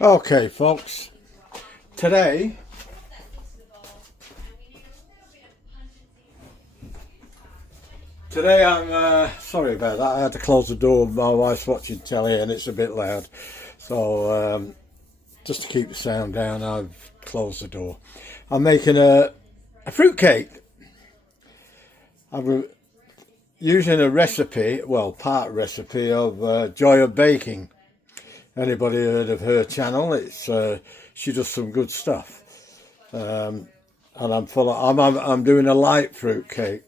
Okay, folks, today I'm sorry about that. I had to close the door. My wife's watching telly and it's a bit loud, so just to keep the sound down, I've closed the door. I'm making a fruit cake. I'm using a recipe, well, part recipe of Joy of Baking. Anybody heard of her channel? It's she does some good stuff, and I'm doing a light fruit cake.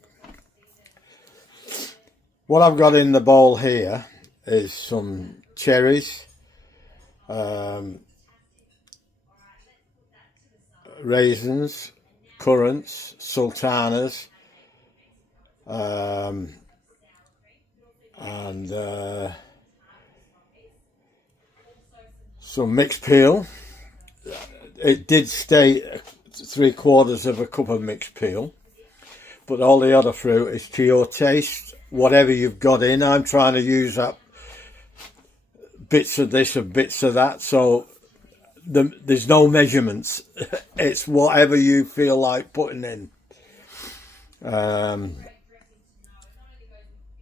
What I've got in the bowl here is some cherries, raisins, currants, sultanas, and some mixed peel. It did state 3/4 of a cup of mixed peel, but all the other fruit is to your taste, whatever you've got in. I'm trying to use up bits of this and bits of that, so there's no measurements. It's whatever you feel like putting in.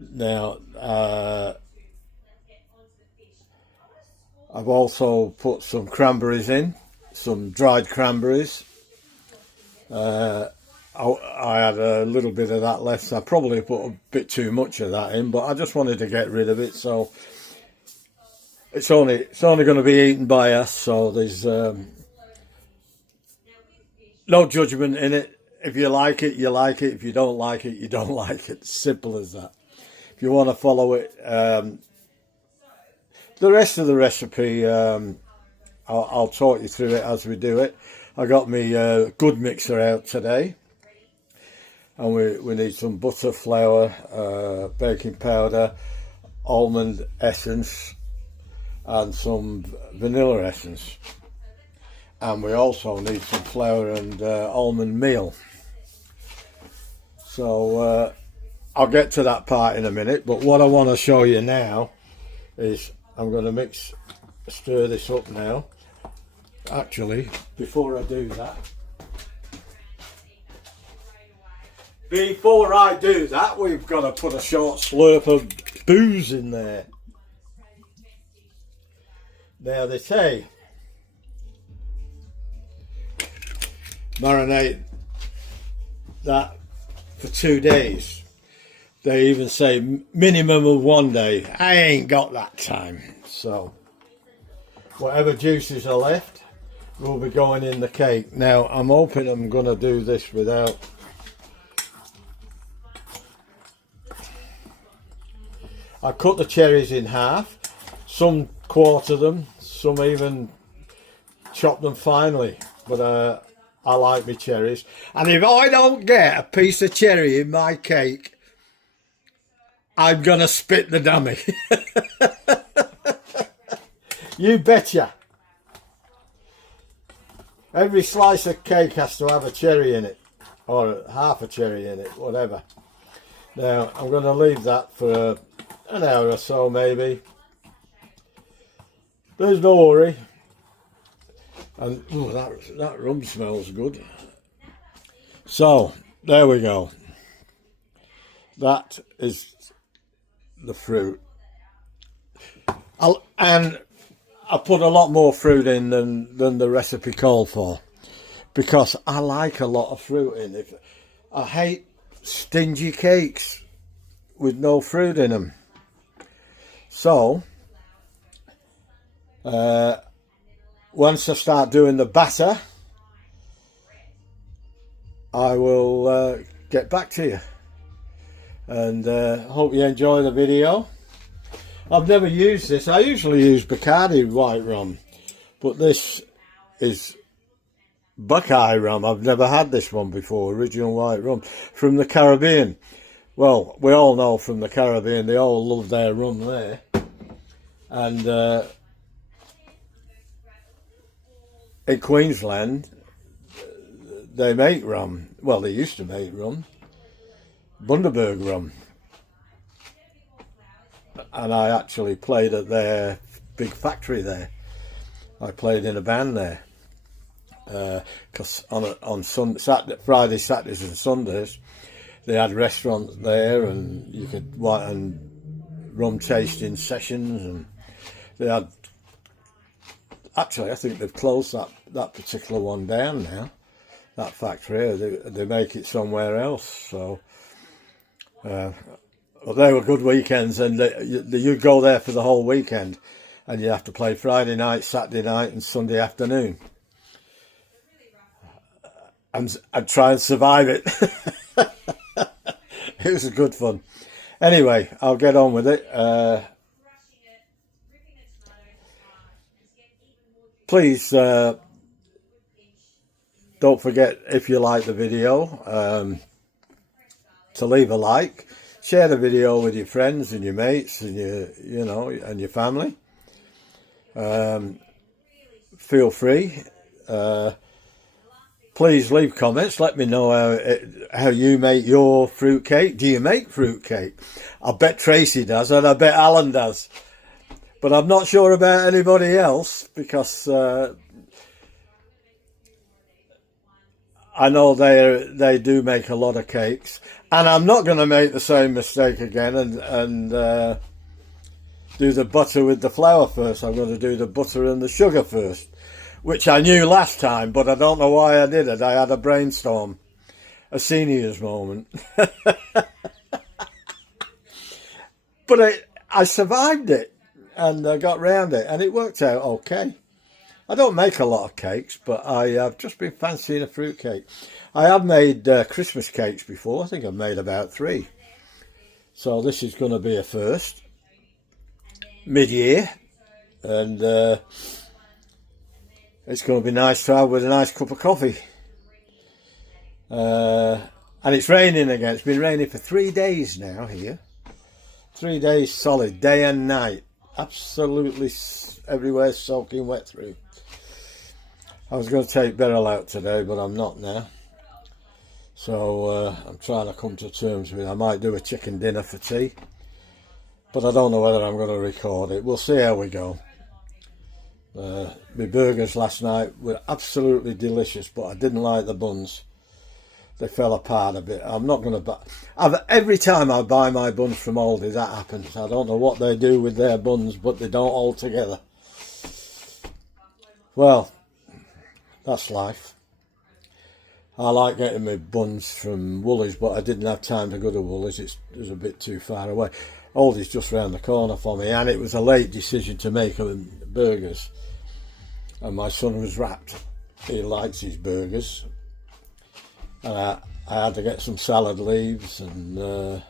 Now, I've also put some cranberries in, some dried cranberries. I had a little bit of that left, so I probably put a bit too much of that in, but I just wanted to get rid of it. So it's only going to be eaten by us, so there's no judgment in it. If you like it, you like it. If you don't like it, you don't like it. Simple as that. If you want to follow it, the rest of the recipe, I'll talk you through it as we do it. I got me good mixer out today, and we need some butter, flour, baking powder, almond essence, and some vanilla essence. And we also need some flour and almond meal. So I'll get to that part in a minute, but what I want to show you now is I'm going to stir this up now. Actually, before I do that, we've got to put a short slurp of booze in there. Now they say marinate that for 2 days. They even say minimum of 1 day. I ain't got that time, so whatever juices are left will be going in the cake. Now I'm hoping I'm going to do this without I cut the cherries in half, some quarter them, some even chop them finely, but I like my cherries. And if I don't get a piece of cherry in my cake, I'm gonna spit the dummy. You betcha. Every slice of cake has to have a cherry in it, or half a cherry in it, whatever. Now I'm going to leave that for an hour or so maybe. There's no hurry. And ooh, that rum smells good. So there we go. That is the fruit. I put a lot more fruit in than the recipe called for, because I like a lot of fruit in it. I hate stingy cakes with no fruit in them. So once I start doing the batter, I will get back to you, and hope you enjoy the video. I've never used this. I usually use Bacardi white rum, but this is Buckeye rum. I've never had this one before, original white rum from the Caribbean. Well, we all know from the Caribbean, they all love their rum there. And in Queensland, they make rum. Well, they used to make rum. Bundaberg rum. And I actually played at their big factory there. I played in a band there. Because on Friday, Saturdays and Sundays, they had restaurants there, and you could rum tasting sessions, and they had. Actually, I think they've closed that particular one down now. That factory, they make it somewhere else. So, well, they were good weekends, and you go there for the whole weekend, and you have to play Friday night, Saturday night, and Sunday afternoon. And try and survive it. It was good fun. Anyway, I'll get on with it. Please don't forget, if you like the video, to leave a like. Share the video with your friends and your mates and your family. Feel free. Please leave comments. Let me know how you make your fruitcake. Do you make fruitcake? I bet Tracy does, and I bet Alan does. But I'm not sure about anybody else, because I know they do make a lot of cakes. And I'm not going to make the same mistake again and do the butter with the flour first. I'm going to do the butter and the sugar first, which I knew last time, but I don't know why I did it. I had a brainstorm, a senior's moment. But I survived it, and I got round it, and it worked out okay. I don't make a lot of cakes, but I've just been fancying a fruit cake. I have made Christmas cakes before. I think I've made about 3. So this is going to be a first, mid-year, and it's going to be nice to have with a nice cup of coffee. And it's raining again. It's been raining for 3 days now here. 3 days solid, day and night. Absolutely everywhere soaking wet through. I was going to take Beryl out today, but I'm not now. So I'm trying to come to terms with it. I might do a chicken dinner for tea, but I don't know whether I'm going to record it. We'll see how we go. My burgers last night were absolutely delicious, but I didn't like the buns. They fell apart a bit. I'm not going to buy. Every time I buy my buns from Aldi, that happens. I don't know what they do with their buns, but they don't hold together. Well, that's life. I like getting my buns from Woolies, but I didn't have time to go to Woolies. It was a bit too far away. Aldi's just round the corner for me, and it was a late decision to make burgers. And my son was wrapped. He likes his burgers. And I had to get some salad leaves and the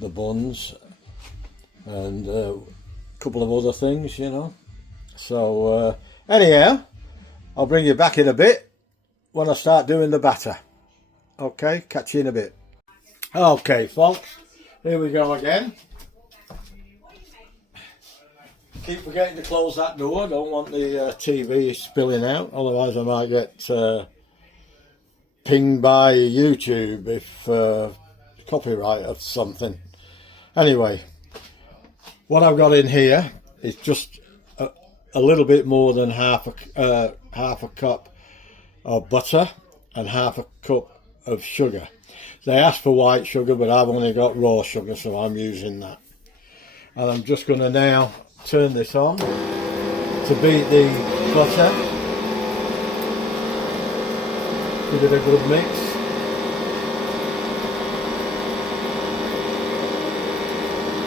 buns and a couple of other things, you know. So anyhow, I'll bring you back in a bit when I start doing the batter. Okay, catch you in a bit. Okay, folks, here we go again. Keep forgetting to close that door. I don't want the TV spilling out, otherwise I might get pinged by YouTube if copyright or something. Anyway, what I've got in here is just a little bit more than half a cup of butter and half a cup of sugar. They asked for white sugar, but I've only got raw sugar, so I'm using that. And I'm just going to now turn this on to beat the butter. Give it a good mix.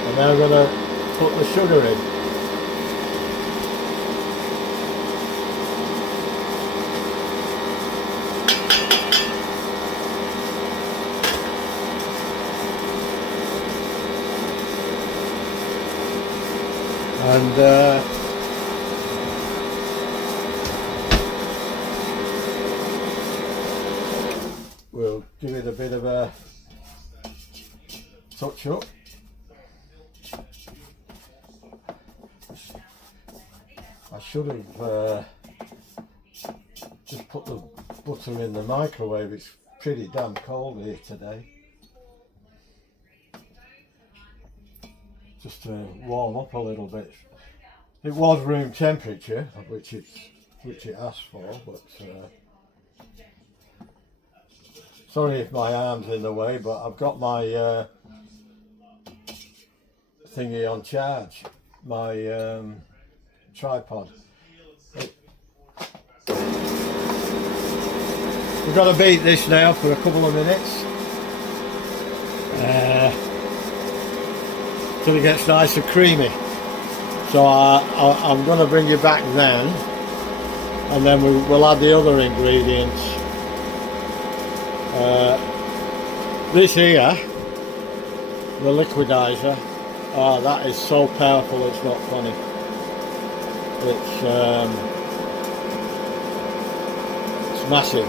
And now I'm going to put the sugar in. And we'll give it a bit of a touch up. I should have just put the butter in the microwave. It's pretty damn cold here today. Just to warm up a little bit. It was room temperature, which it asked for, but sorry if my arm's in the way, but I've got my thingy on charge, my tripod. We've got to beat this now for a couple of minutes till it gets nice and creamy. So I'm going to bring you back then, and then we'll add the other ingredients. This here, the liquidizer, that is so powerful it's not funny. It's massive.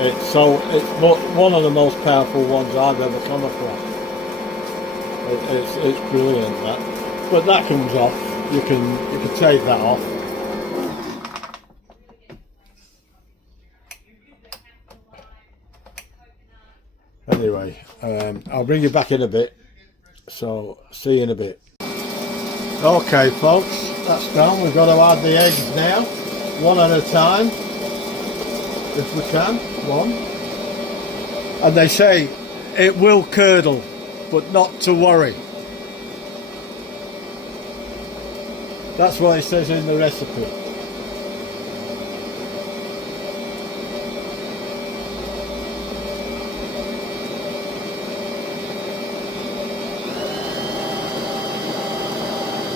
It's one of the most powerful ones I've ever come across. It's brilliant, that. But that comes off. You can take that off. Anyway, I'll bring you back in a bit. So see you in a bit. Okay, folks, that's done. We've got to add the eggs now, one at a time, if we can. One. And they say it will curdle, but not to worry. That's what it says in the recipe.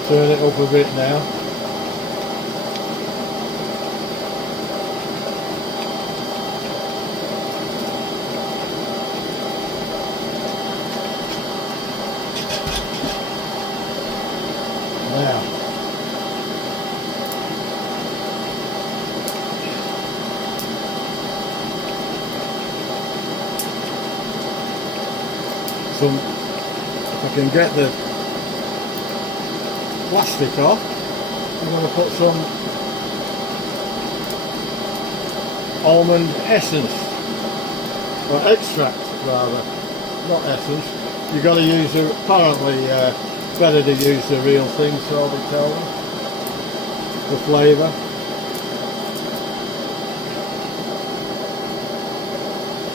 Turn it up a bit now. Now, if I can get the plastic off, I'm going to put some almond essence, or extract rather, not essence. You've got to use it, apparently better to use the real thing, so they tell me, the flavour.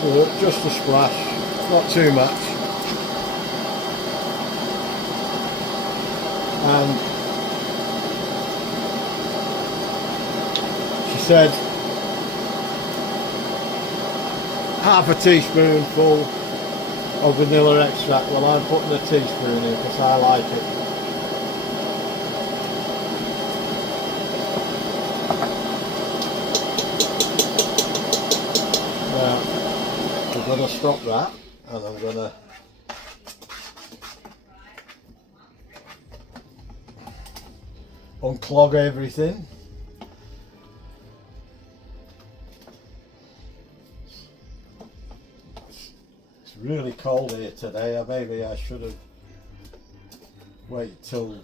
So just a splash, not too much. And she said half a teaspoonful of vanilla extract. Well, I'm putting a teaspoon in because I like it. Now, I'm going to stop that, and I'm going to unclog everything. It's really cold here today. Maybe I should have waited till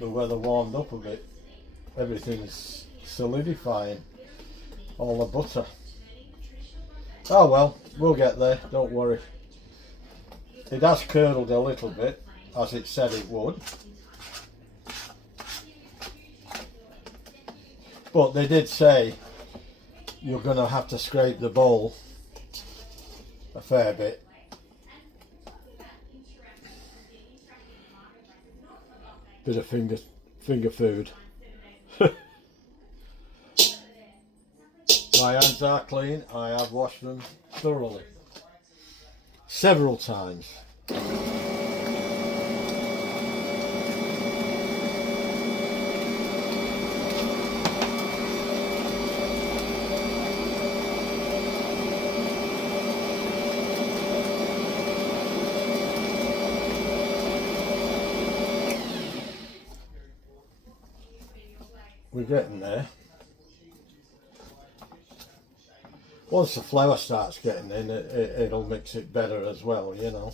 the weather warmed up a bit. Everything's solidifying, all the butter. Oh well, we'll get there, don't worry. It has curdled a little bit, as it said it would. But they did say you're going to have to scrape the bowl a fair bit. Bit of finger food. My hands are clean. I have washed them thoroughly. Several times. We're getting there. Once the flour starts getting in, it'll mix it better as well, you know.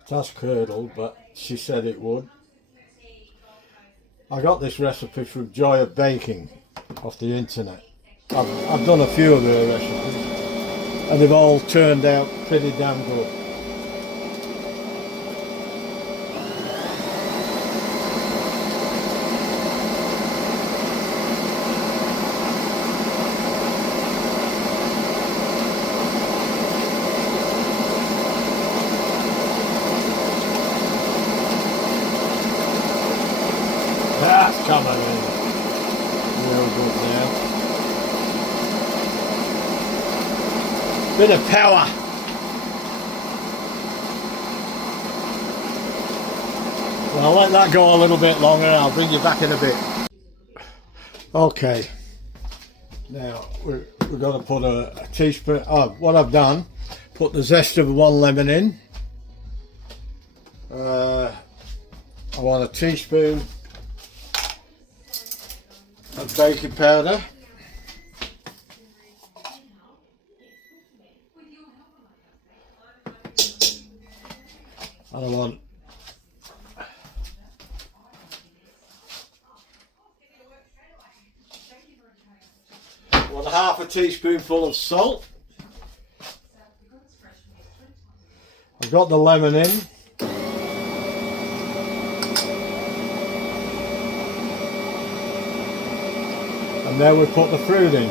It has curdled, but she said it would. I got this recipe from Joy of Baking off the internet. I've done a few of her recipes and they've all turned out pretty damn good. That's coming in real good now. Bit of power. Well, I'll let that go a little bit longer and I'll bring you back in a bit. Okay, now we're going to put a teaspoon. Oh, what I've done, put the zest of 1 lemon in. I want a teaspoon of baking powder. And I want half a teaspoonful of salt. I've got the lemon in. And then we put the fruit in.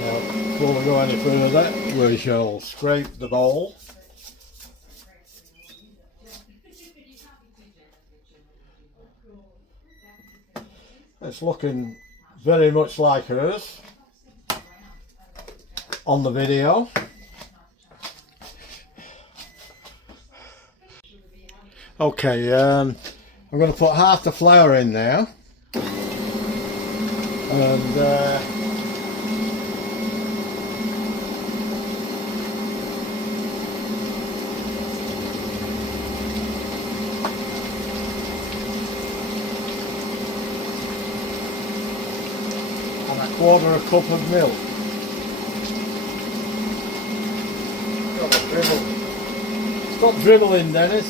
Now, before we go any further, we shall scrape the bowl. It's looking very much like hers on the video. Okay, I'm going to put half the flour in now, and a quarter a cup of milk. Stop dribbling, Dennis.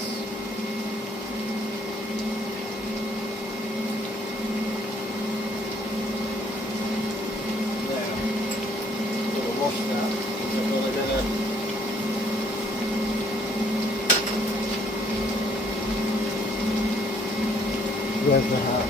Where's the hat?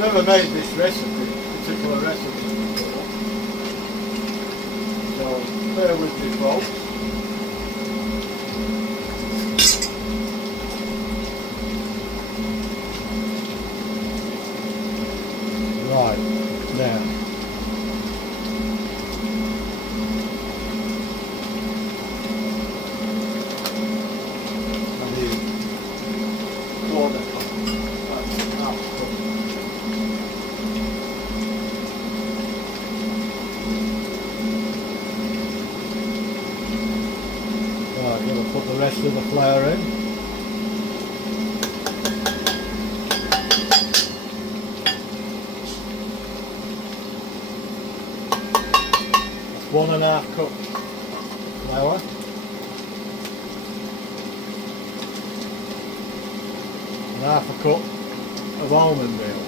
I've never made this particular recipe before, so bear with me, folks. Right, now I need quarter cup. That's half cup. Right, I'm going to put the rest of the flour in. That's 1.5 cup flour. And half a cup of almond meal.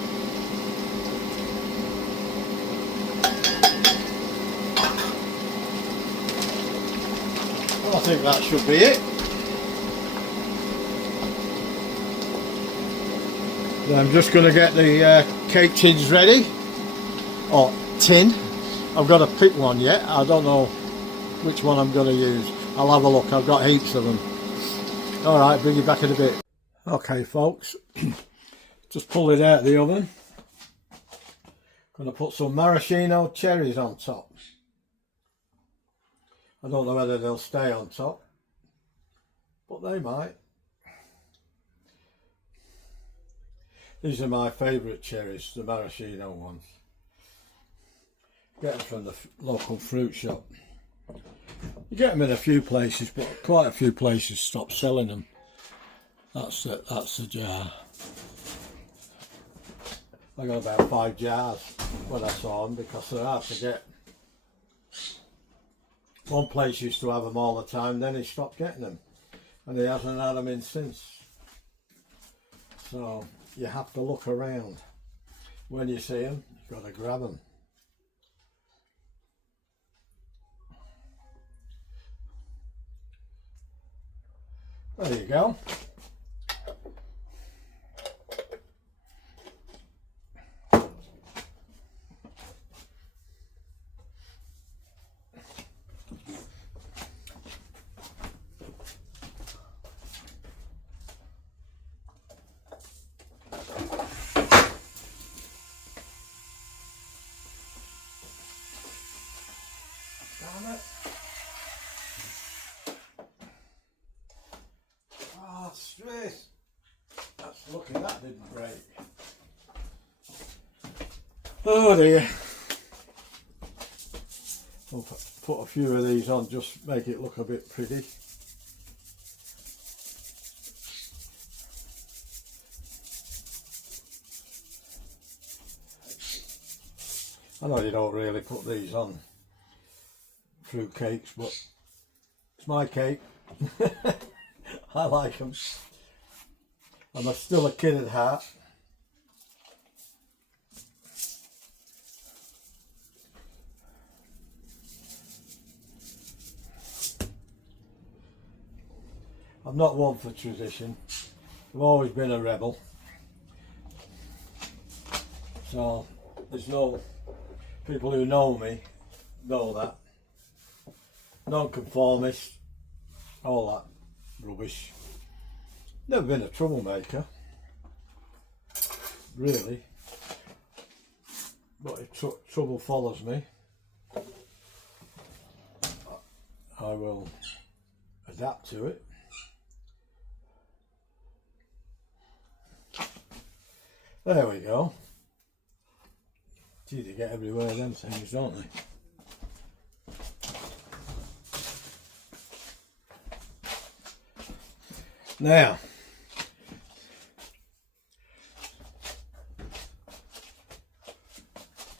Well, I think that should be it. Then I'm just going to get the cake tins ready, or tin. I've got to pick one yet. I don't know which one I'm going to use. I'll have a look. I've got heaps of them. Alright, bring you back in a bit. Okay, folks. Just pulled it out of the oven. Going to put some maraschino cherries on top. I don't know whether they'll stay on top, but they might. These are my favourite cherries, the maraschino ones. Get them from the local fruit shop. You get them in a few places, but quite a few places stop selling them. That's the jar. I got about 5 jars when I saw them because they're hard to get. One place used to have them all the time, then he stopped getting them, and he hasn't had them in since. So you have to look around. When you see them, you've got to grab them. There you go. Damn it. Oh, straight. That's lucky that didn't break. Oh dear. I'll put a few of these on, just make it look a bit pretty. I know you don't really put these on fruit cakes, but it's my cake. I like them. I'm still a kid at heart. I'm not one for tradition. I've always been a rebel. So there's no people who know me know that. Non-conformist, all that rubbish. Never been a troublemaker, really. But if trouble follows me, I will adapt to it. There we go. Gee, they get everywhere, them things, don't they? Now,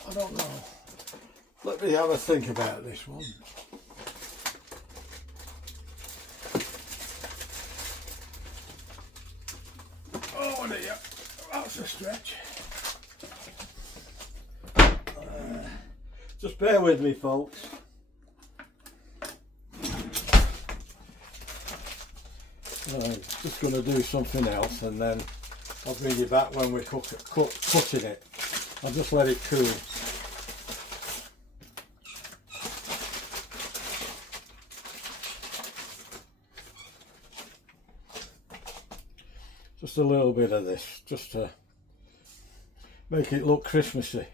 I don't know. Let me have a think about this one. Oh dear, that's a stretch. Just bear with me, folks. Just going to do something else, and then I'll bring you back when we're cutting it. I'll just let it cool. Just a little bit of this, just to make it look Christmassy.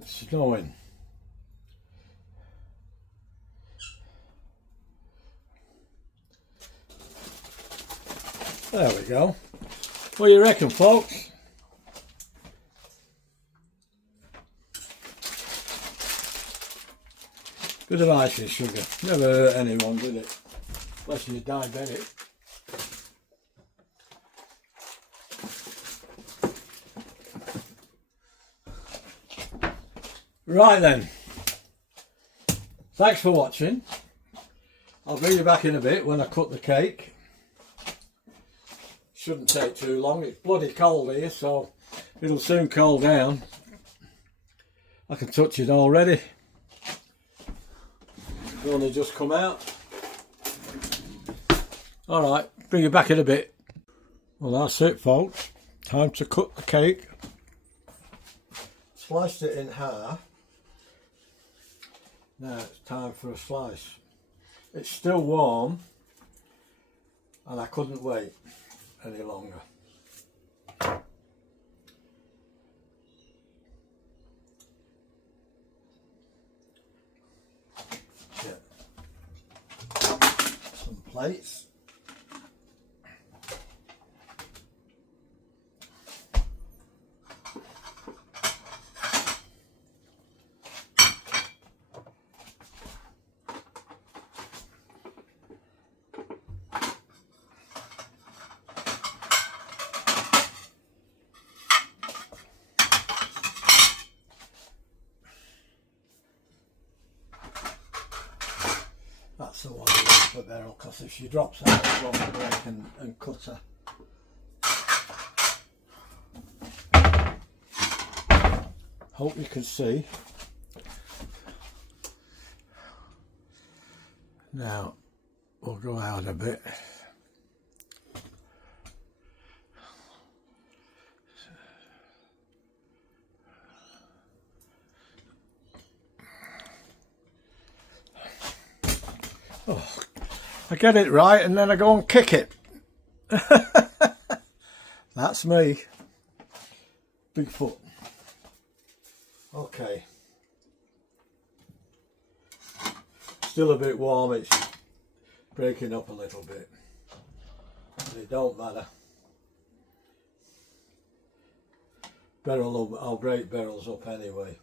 It's snowing. There we go. What do you reckon, folks? Good of icing sugar. Never hurt anyone, did it? Unless you're diabetic. Right then. Thanks for watching. I'll bring you back in a bit when I cut the cake. Shouldn't take too long. It's bloody cold here, so it'll soon cool down. I can touch it already. It's only just come out. Alright, bring you back in a bit. Well, that's it, folks. Time to cut the cake. Sliced it in half. Now it's time for a slice. It's still warm, and I couldn't wait any longer. plates. That's the one for Beryl, because if she drops out, it won't break and cut her. Hope you can see. Now we'll go out a bit. Oh, I get it right and then I go and kick it. That's me. Bigfoot. Okay. Still a bit warm, it's breaking up a little bit. But it don't matter. I'll break barrels up anyway.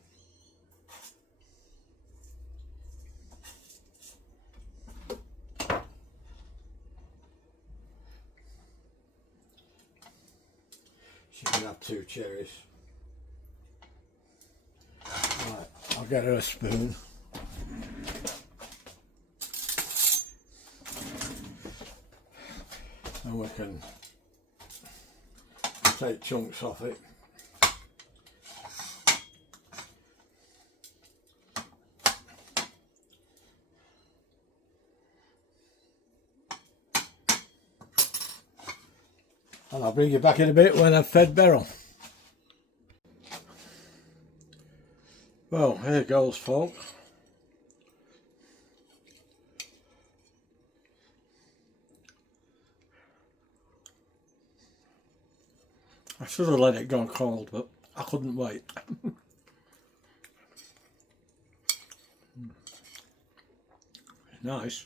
She can have 2 cherries. Right, I'll get her a spoon. And we can take chunks off it. And I'll bring you back in a bit when I've fed Beryl. Well, here goes, folks. I should have let it go cold, but I couldn't wait. Nice.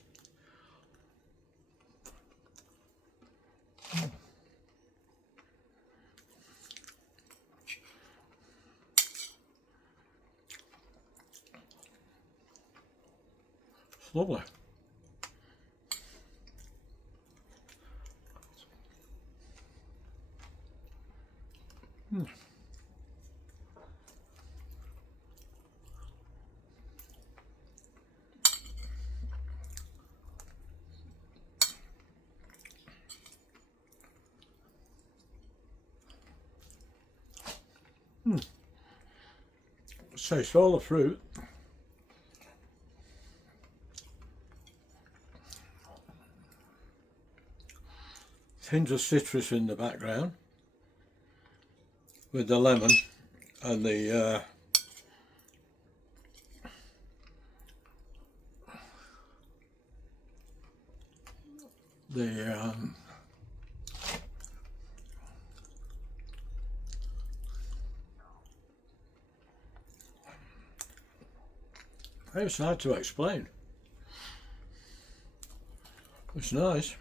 It's lovely. Tastes all the fruit. Hints of citrus in the background with the lemon and the it's hard to explain. It's nice.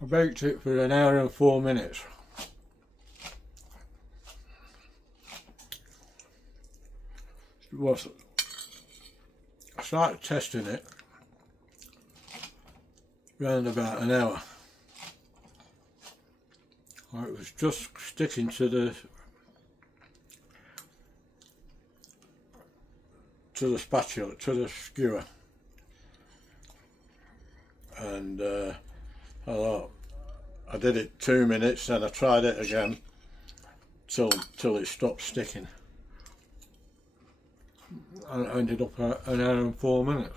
I baked it for 1 hour and 4 minutes. I started testing it around about 1 hour. It was just sticking to the spatula, to the skewer, and I thought, I did it 2 minutes, then I tried it again till it stopped sticking, and I ended up at 1 hour and 4 minutes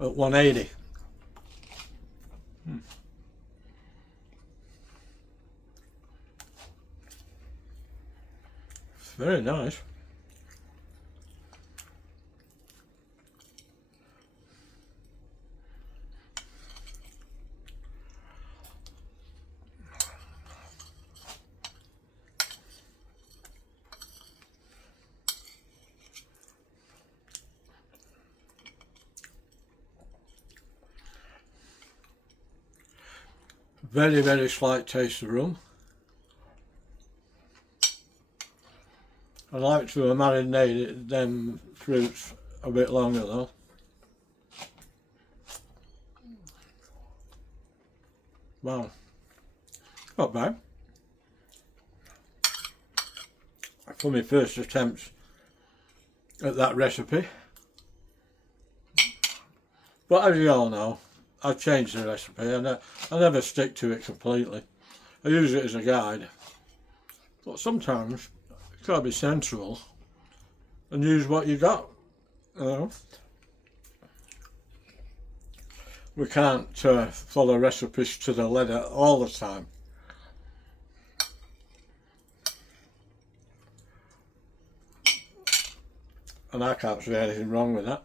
at 180. It's very nice. Very, very slight taste of rum. I like to marinate them fruits a bit longer though. Wow, not bad. For my first attempts at that recipe. But as you all know, I changed the recipe and I never stick to it completely. I use it as a guide. But sometimes you've got to be sensible and use what you got. You know? We can't follow recipes to the letter all the time. And I can't see anything wrong with that.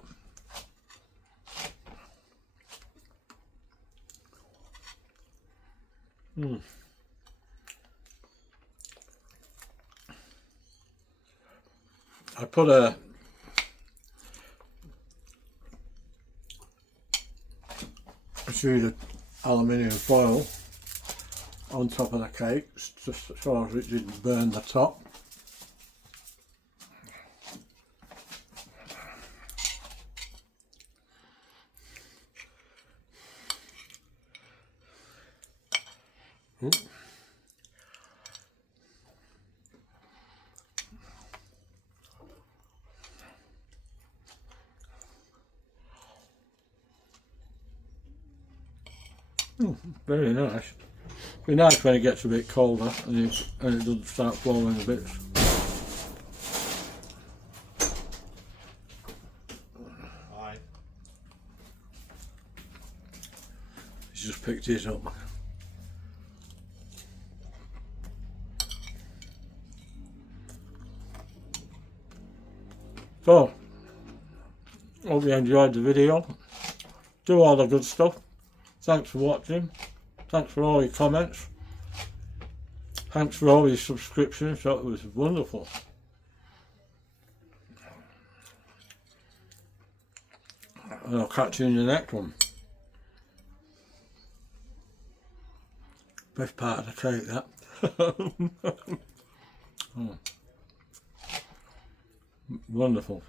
I put a sheet of aluminium foil on top of the cake just so as it didn't burn the top. Very nice. Be nice when it gets a bit colder and it doesn't start falling to bits. Hi. He's just picked his up. So, hope you enjoyed the video. Do all the good stuff. Thanks for watching. Thanks for all your comments. Thanks for all your subscriptions. That was wonderful. And I'll catch you in the next one. Best part of the cake, that. Oh. Wonderful.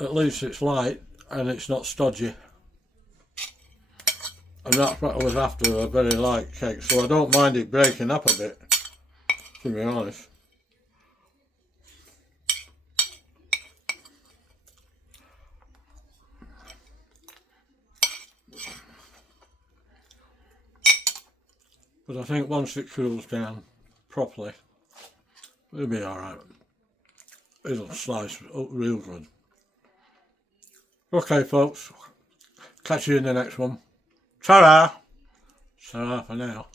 At least it's light and it's not stodgy. And that's what I was after, a very light cake, so I don't mind it breaking up a bit, to be honest. But I think once it cools down properly, it'll be alright. It'll slice up real good. Okay folks, catch you in the next one. Ta-ra! Ta-ra for now.